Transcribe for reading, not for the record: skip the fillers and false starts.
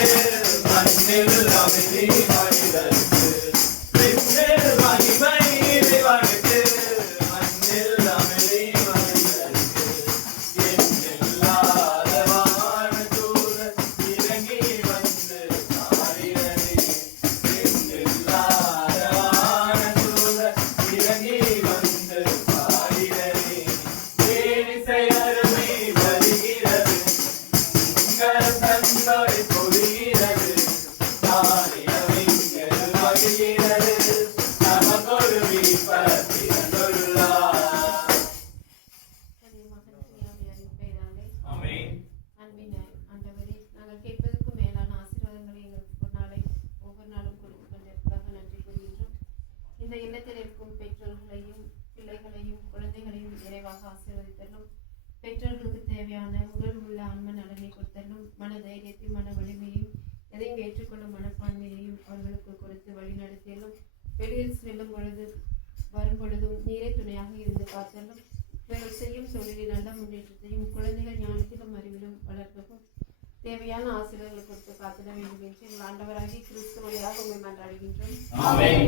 மண்ணில் அமைதி மனிதருக்கு விண்ணில் மகிமை இறைவனுக்கு மண்ணில் அமைதி மனிதருக்கு எண்ணில்லாத வானதூதர் இறங்கி வந்து பாடினரே எண்ணில்லாத வானதூதர் இறங்கி வந்து பாடினரே தேனிசை அருமை வருகிறது உங்கள் தந்தோரை பொழிகிறது தானியவிங்கள் மகிழ்கிறது நமக்கொரு மீட்பர் பிறந்துள்ளார். ஆமென். அன்பின் ஆண்டவரே, நாங்கள் கேட்பதற்கு மேலான ஆசீர்வாதங்களை எங்களுக்கு ஒவ்வொரு நாளும் கொடுத்து கொண்டிருப்பதாக நன்றி கூறுகின்றோம். இந்த இல்லத்தில் இருக்கும் பெற்றோர்களையும் பிள்ளைகளையும் குழந்தைகளையும் நிறைவாக ஆசீர்வதித்தலும், பெற்றோர்களுக்கு தேவையான உடல் உள்ள ஆன்ம நலனை கொடுத்தலும், மன தைரியத்தையும் மன வலிமையும் எதையும் ஏற்றுக்கொள்ளும் மனப்பான்மையையும் அவர்களுக்கு கொடுத்து வழிநடத்தியலும், வெளியில் செல்லும் பொழுது வரும் பொழுதும் நீரை துணையாக இருந்து காத்தலும், இவர்கள் செய்யும் தொழிலில் நல்ல முன்னேற்றத்தையும் குழந்தைகள் ஞானத்திலும் அறிவிலும் வளர்க்கவும் தேவையான ஆசிரியர்களை கொடுத்து காத்திட வேண்டும் என்று எங்கள் ஆண்டவராகிய கிறிஸ்து வழியாக உண்மை மன்றாடுகின்றோம். ஆமென்.